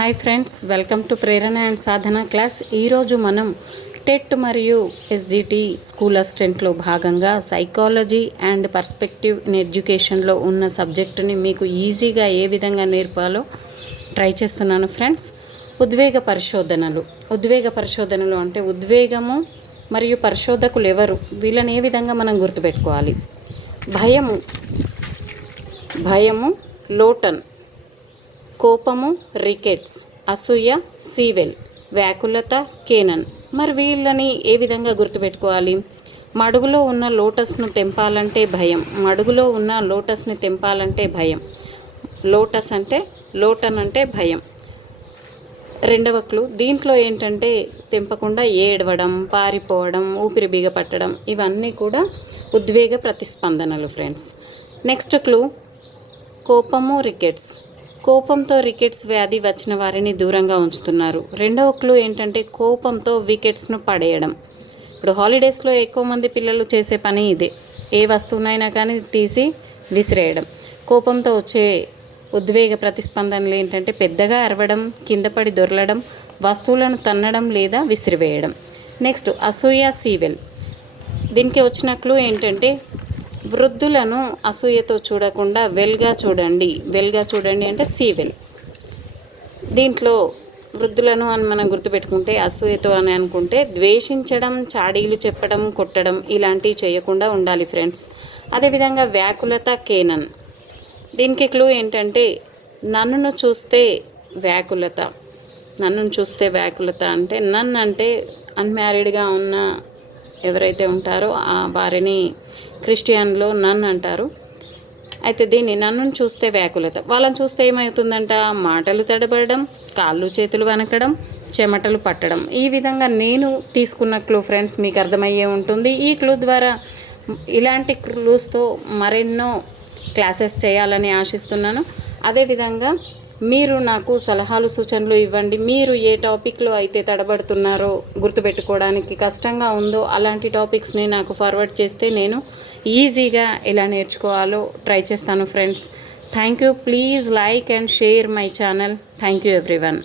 Hi friends, welcome to Prerana and Sadhana class. ఈరోజు మనం TET మరియు ఎస్జిటి స్కూల్ అసిస్టెంట్లో భాగంగా సైకాలజీ అండ్ పర్స్పెక్టివ్ ఇన్ ఎడ్యుకేషన్లో ఉన్న సబ్జెక్టుని మీకు ఈజీగా ఏ విధంగా నేర్పాలో ట్రై చేస్తున్నాను ఫ్రెండ్స్. ఉద్వేగ పరిశోధనలు అంటే ఉద్వేగము మరియు పరిశోధకులు ఎవరు, వీళ్ళని ఏ విధంగా మనం గుర్తుపెట్టుకోవాలి. భయము లోటన్, కోపము రికెట్స్, అసూయ సీవెల్, వ్యాకులత కేనన్. మరి వీళ్ళని ఏ విధంగా గుర్తుపెట్టుకోవాలి. మడుగులో ఉన్న లోటస్ను తెంపాలంటే భయం. లోటన్ అంటే భయం. రెండవ క్లూ, దీంట్లో ఏంటంటే తెంపకుండా ఏడవడం, పారిపోవడం, ఊపిరి బిగపట్టడం, ఇవన్నీ కూడా ఉద్వేగ ప్రతిస్పందనలు ఫ్రెండ్స్. నెక్స్ట్ క్లూ, కోపము రికెట్స్. కోపంతో రికెట్స్ వ్యాధి వచ్చిన వారిని దూరంగా ఉంచుతున్నారు. రెండవ క్లూ ఏంటంటే కోపంతో వికెట్స్ను పడేయడం. ఇప్పుడు హాలిడేస్లో ఎక్కువ మంది పిల్లలు చేసే పని ఇదే. ఏ వస్తువునైనా కానీ తీసి విసిరేయడం. కోపంతో వచ్చే ఉద్వేగ ప్రతిస్పందనలు ఏంటంటే పెద్దగా అరవడం, కింద పడి దొరలడం, వస్తువులను తన్నడం లేదా విసిరివేయడం. నెక్స్ట్ అసూయ సీవెల్. దీనికి వచ్చిన క్లూ ఏంటంటే వృద్ధులను అసూయతో చూడకుండా వెల్గా చూడండి అంటే సీవెల్. దీంట్లో వృద్ధులను అని మనం గుర్తుపెట్టుకుంటే, అసూయతో అని అనుకుంటే ద్వేషించడం, చాడీలు చెప్పడం, కొట్టడం ఇలాంటివి చేయకుండా ఉండాలి ఫ్రెండ్స్. అదేవిధంగా వ్యాకులత కేనన్. దీనికి క్లూ ఏంటంటే నన్ను చూస్తే వ్యాకులత అంటే అంటే అన్మ్యారీడ్గా ఉన్న ఎవరైతే ఉంటారో ఆ వారిని క్రిస్టియన్లో నన్ అంటారు. అయితే దీన్ని నన్ను చూస్తే వ్యాకులత. వాళ్ళని చూస్తే ఏమవుతుందంట, మాటలు తడబడడం, కాళ్ళు చేతులు వనకడం, చెమటలు పట్టడం. ఈ విధంగా నేను తీసుకున్న క్లూ ఫ్రెండ్స్ మీకు అర్థమయ్యే ఉంటుంది. ఈ క్లూ ద్వారా ఇలాంటి క్లూస్తో మరెన్నో క్లాసెస్ చేయాలని ఆశిస్తున్నాను. అదేవిధంగా మీరు నాకు సలహాలు సూచనలు ఇవ్వండి. మీరు ఏ టాపిక్లో అయితే తడబడుతున్నారో, గుర్తుపెట్టుకోవడానికి కష్టంగా ఉందో అలాంటి టాపిక్స్ని నాకు ఫార్వర్డ్ చేస్తే నేను ఈజీగా ఎలా నేర్చుకోవాలో ట్రై చేస్తాను friends. Thank you. Please like and share my channel. Thank you everyone.